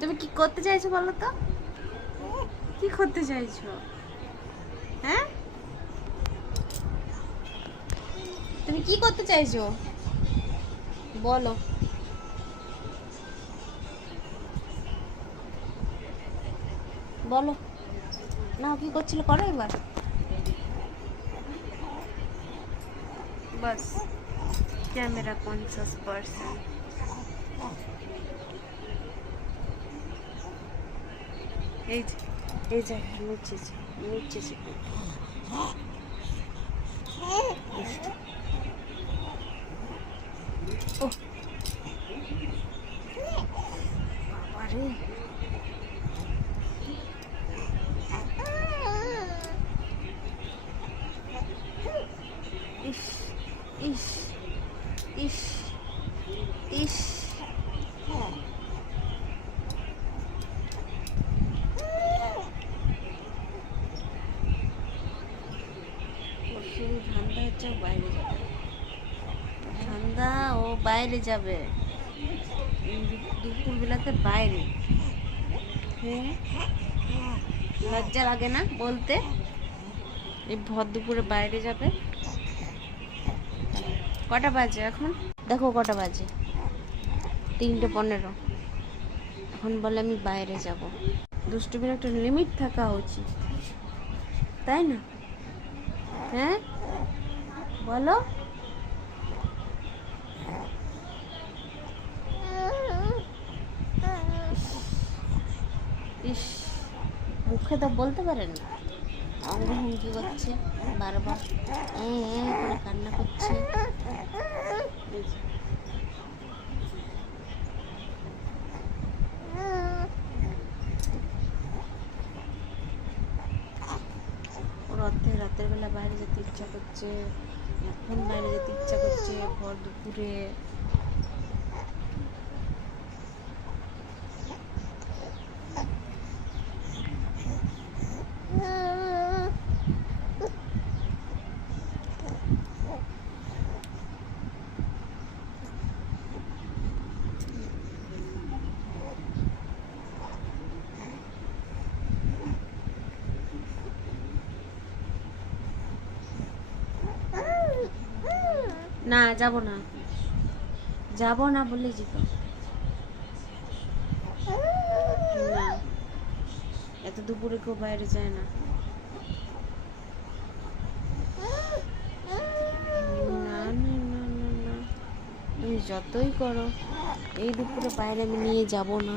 তুমি কি করতে চাইছো বলো তো? কি করতে চাইছো? হ্যাঁ, তুমি কি করতে চাইছো বলো? বলো না, কি করছিল করো এবার। बस कैमरा कॉन्शियस पर्सन। এই যে এই যে নিচে নিচে ও বাবারে, ইস ইস ইস ইস, শুধু ঠান্ডা হচ্ছে, বাইরে যাবে ঠান্ডা, ও বাইরে যাবে দুপুরবেলাতে বাইরে। হ্যাঁ, লজ্জা লাগে না বলতে? এই ভর দুপুরে বাইরে যাবে। কটা বাজে এখন দেখো, কটা বাজে? 3:15। এখন বলে আমি বাইরে যাব। দুষ্টুমির একটা লিমিট থাকা উচিত, তাই না? হ্যাঁ বলো। ইস, মুখে তো বলতে পারেন না, অঙ্গভঙ্গি করছে বারবার, করে কান্না করছে। ওর রাতের বেলা বাইরে যেতে ইচ্ছা করছে, এখন বাইরে যেতে ইচ্ছা করছে ভর দুপুরে। না যাব না, যাব না বলেছি তো। না, এত দুপুরে কেউ বাইরে যায় না। না না না না না, তুমি যতই করো, এই দুপুরে বাইরে আমি নিয়ে যাব না।